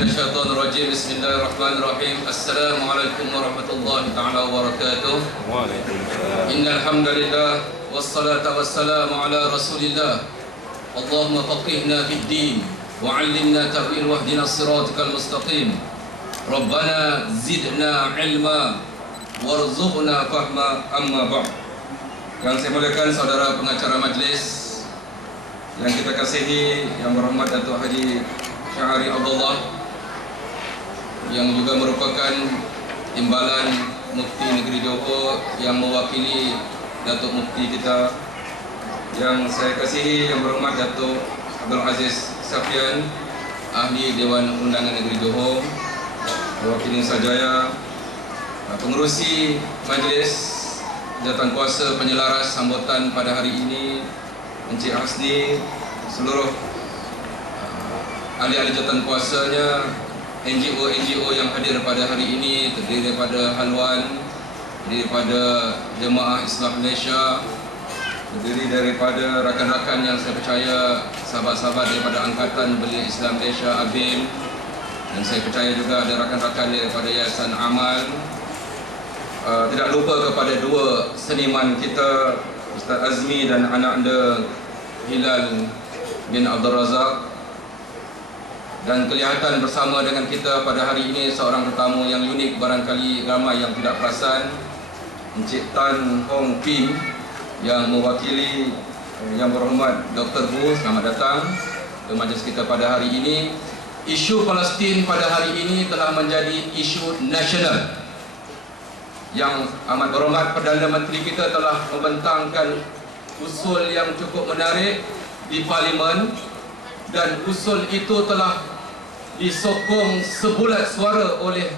minasyaitonirrajim. Bismillahirrahmanirrahim. Assalamualaikum warahmatullahi taala wabarakatuh. Waalaikumsalam. Innal hamdalillah wassalatu wassalamu ala Rasulillah. Allahumma faqihna fid din wa 'allimna ta'wil wahdina siratal mustaqim. Rabbana zidna ilma warzuqna fahma, amma ba'd. Yang saya muliakan saudara pengacara majlis yang kita kasihi, yang berhormat Datuk Haji Syahari Abdullah, yang juga merupakan timbalan Mufti Negeri Johor yang mewakili Datuk Mufti kita, yang saya kasihi, yang berhormat Datuk Abdul Aziz Safian, Ahli Dewan Undangan Negeri Johor, mewakili Sajaya, pengerusi majlis, jawatan kuasa penyelaras sambutan pada hari ini, Encik Hasni, seluruh ahli-ahli jawatan kuasanya, NGO yang hadir pada hari ini, terdiri daripada Halwan, terdiri daripada Jemaah Islam Malaysia, terdiri daripada rakan-rakan yang saya percaya, sahabat-sahabat daripada Angkatan Belia Islam Malaysia ABIM, dan saya percaya juga ada rakan-rakan daripada Yayasan Amal. Tidak lupa kepada dua seniman kita, Ustaz Azmi dan anak anda Hilal bin Abdul Razak. Dan kelihatan bersama dengan kita pada hari ini seorang tetamu yang unik, barangkali ramai yang tidak perasan, Encik Tan Hong Pin, yang mewakili yang berhormat Dr. Hu. Selamat datang ke majlis kita pada hari ini. Isu Palestin pada hari ini telah menjadi isu nasional, yang amat berhormat Perdana Menteri kita telah membentangkan usul yang cukup menarik di Parlimen, dan usul itu telah disokong sebulat suara oleh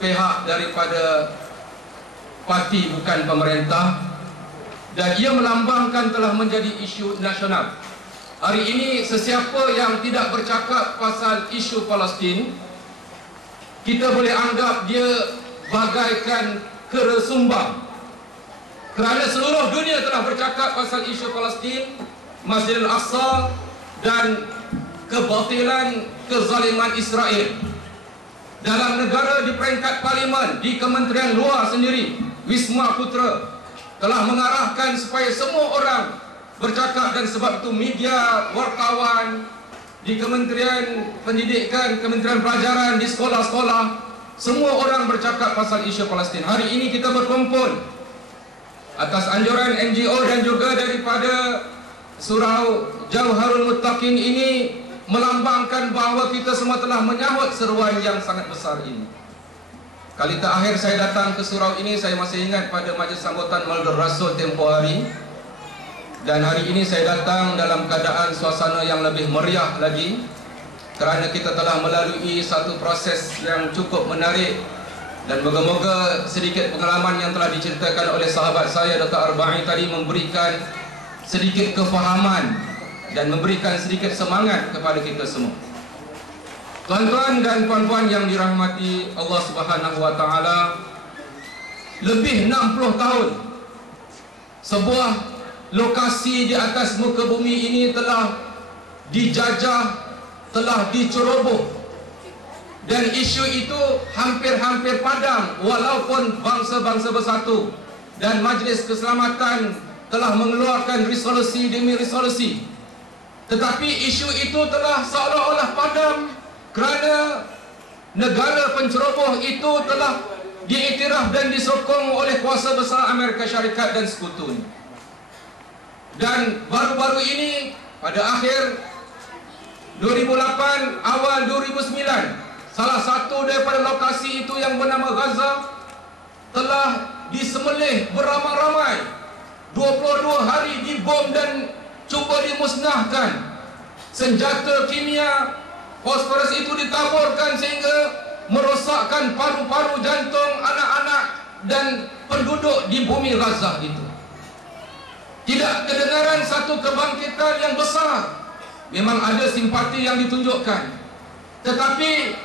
pihak daripada parti bukan pemerintah, dan ia melambangkan telah menjadi isu nasional. Hari ini sesiapa yang tidak bercakap pasal isu Palestin, kita boleh anggap dia bagaikan kera sumbang, kerana seluruh dunia telah bercakap pasal isu Palestin, Masjidil Aqsa, dan kebatilan kezaliman Israel. Dalam negara di peringkat Parlimen, di Kementerian Luar sendiri, Wisma Putra telah mengarahkan supaya semua orang bercakap, dan sebab itu media, wartawan, di Kementerian Pendidikan, Kementerian Pelajaran, di sekolah-sekolah, semua orang bercakap pasal isu Palestin. Hari ini kita berkumpul atas anjuran NGO dan juga daripada Surau Jauharul Muttaqin ini, melambangkan bahawa kita semua telah menyahut seruan yang sangat besar ini. Kali terakhir saya datang ke surau ini, saya masih ingat pada majlis sambutan Maulid Rasul tempoh hari. Dan hari ini saya datang dalam keadaan suasana yang lebih meriah lagi, kerana kita telah melalui satu proses yang cukup menarik. Dan moga-moga sedikit pengalaman yang telah diceritakan oleh sahabat saya Dr. Arba'i tadi memberikan sedikit kefahaman dan memberikan sedikit semangat kepada kita semua. Tuan-tuan dan puan-puan yang dirahmati Allah Subhanahu wa taala, lebih 60 tahun sebuah lokasi di atas muka bumi ini telah dijajah, telah diceroboh, dan isu itu hampir-hampir padam walaupun bangsa-bangsa bersatu dan Majlis Keselamatan telah mengeluarkan resolusi demi resolusi. Tetapi isu itu telah seolah-olah padam kerana negara penceroboh itu telah diiktiraf dan disokong oleh kuasa besar Amerika Syarikat dan sekutunya. Dan baru-baru ini, pada akhir 2008, awal 2009, salah satu daripada lokasi itu yang bernama Gaza telah disemelih beramai-ramai, 22 hari dibom dan cuba dimusnahkan. Senjata kimia fosforus itu ditaburkan sehingga merosakkan paru-paru, jantung anak-anak dan penduduk di bumi Gaza itu. Tidak kedengaran satu kebangkitan yang besar. Memang ada simpati yang ditunjukkan, tetapi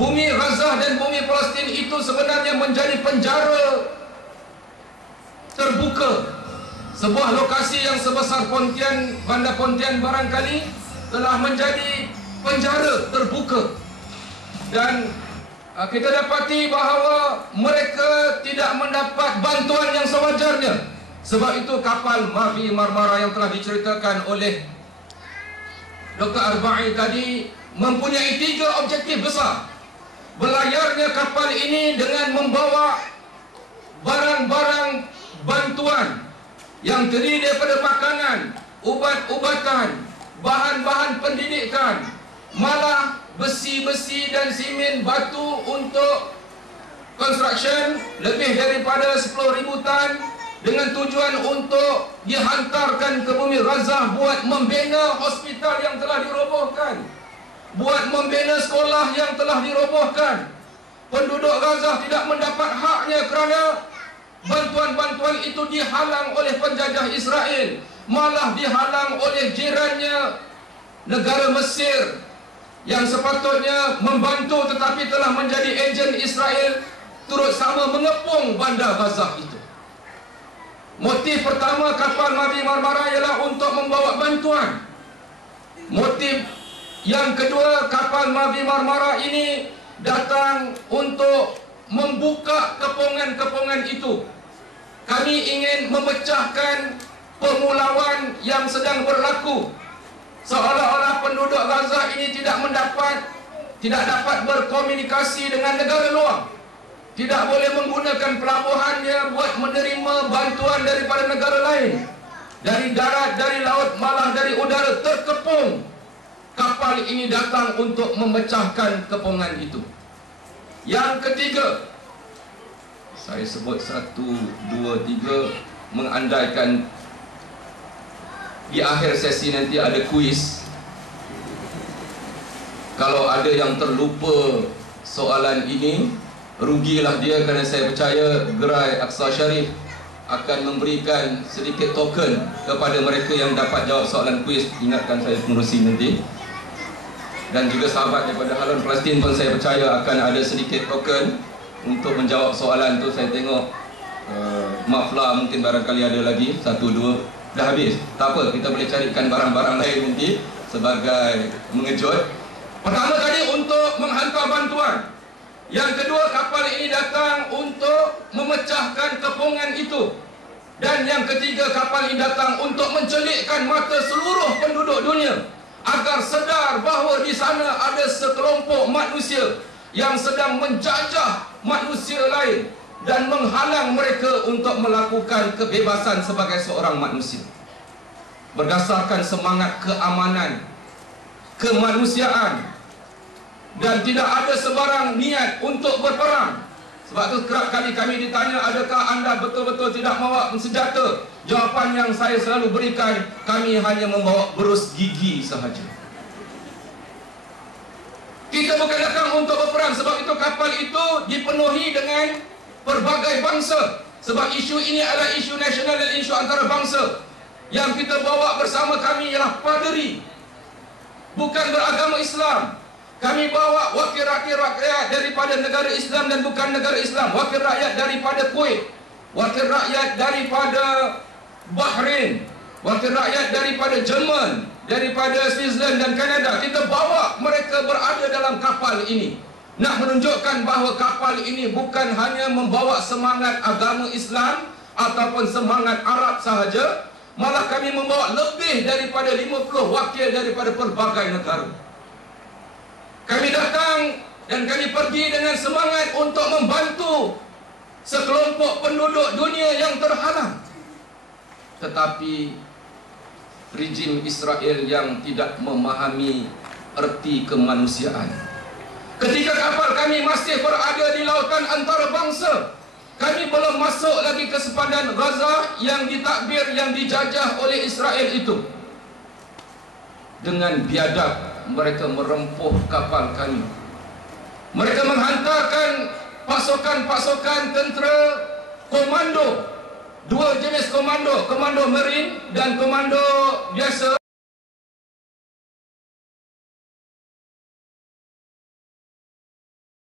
bumi Gaza dan bumi Palestin itu sebenarnya menjadi penjara terbuka. Sebuah lokasi yang sebesar Pontian, Bandar Pontian barangkali telah menjadi penjara terbuka. dan kita dapati bahawa mereka tidak mendapat bantuan yang sewajarnya. Sebab itu kapal Mavi Marmara yang telah diceritakan oleh Dr. Arba'i tadi mempunyai 3 objektif besar. Berlayarnya kapal ini dengan membawa barang-barang bantuan yang terdiri daripada makanan, ubat-ubatan, bahan-bahan pendidikan, malah besi-besi dan simen batu untuk construction lebih daripada 10,000 tan, dengan tujuan untuk dihantarkan ke bumi Gaza buat membina hospital yang telah dirobohkan, buat membina sekolah yang telah dirobohkan. Penduduk Gaza tidak mendapat haknya kerana bantuan-bantuan itu dihalang oleh penjajah Israel, malah dihalang oleh jirannya negara Mesir yang sepatutnya membantu tetapi telah menjadi ejen Israel, turut sama mengepung bandar Gaza itu. Motif pertama kapal Mavi Marmara ialah untuk membawa bantuan. Motif yang kedua, kapal Mavi Marmara ini datang untuk membuka kepungan-kepungan itu. Kami ingin memecahkan pemulauan yang sedang berlaku, seolah-olah penduduk Gaza ini tidak dapat berkomunikasi dengan negara luar, tidak boleh menggunakan pelabuhannya buat menerima bantuan daripada negara lain. Dari darat, dari laut, malah dari udara terkepung. Kapal ini datang untuk memecahkan kepungan itu. Yang ketiga, saya sebut 1, 2, 3, mengandaikan di akhir sesi nanti ada kuis. Kalau ada yang terlupa soalan ini, rugilah dia, kerana saya percaya Gerai Aqsa Sharif akan memberikan sedikit token kepada mereka yang dapat jawab soalan kuis. Ingatkan saya pengurusi nanti. Dan juga sahabat daripada Haluan Palestin pun saya percaya akan ada sedikit token untuk menjawab soalan tu. Saya tengok mafla mungkin barangkali ada lagi 1, 2. Dah habis, tak apa, kita boleh carikan barang-barang lain nanti sebagai mengejut. Pertama kali untuk menghantar bantuan. Yang kedua, kapal ini datang untuk memecahkan kepungan itu. Dan yang ketiga, kapal ini datang untuk mencelikkan mata seluruh penduduk dunia agar sedar bahawa di sana ada sekelompok manusia yang sedang menjajah manusia lain dan menghalang mereka untuk melakukan kebebasan sebagai seorang manusia. Berdasarkan semangat keamanan, kemanusiaan, dan tidak ada sebarang niat untuk berperang. Sebab itu kerap kali kami ditanya, adakah anda betul-betul tidak membawa senjata? Jawapan yang saya selalu berikan, kami hanya membawa berus gigi sahaja. Kita bukan datang untuk berperang. Sebab itu kapal itu dipenuhi dengan pelbagai bangsa. Sebab isu ini adalah isu nasional dan isu antarabangsa. Yang kita bawa bersama kami ialah paderi, bukan beragama Islam. Kami bawa wakil rakyat daripada negara Islam dan bukan negara Islam, wakil rakyat daripada Kuwait, wakil rakyat daripada Bahrain, wakil rakyat daripada Jerman, daripada Switzerland dan Kanada. Kita bawa mereka berada dalam kapal ini, nak menunjukkan bahawa kapal ini bukan hanya membawa semangat agama Islam ataupun semangat Arab sahaja, malah kami membawa lebih daripada 50 wakil daripada pelbagai negara. Kami datang dan kami pergi dengan semangat untuk membantu sekelompok penduduk dunia yang terhalang. Tetapi rejim Israel yang tidak memahami erti kemanusiaan. Ketika kapal kami masih berada di lautan antarabangsa, kami belum masuk lagi ke sepadan Gaza yang ditakbir, yang dijajah oleh Israel itu. Dengan biadab mereka merempuh kapal kami. Mereka menghantarkan pasukan-pasukan tentera komando, 2 jenis komando, komando marine dan komando biasa.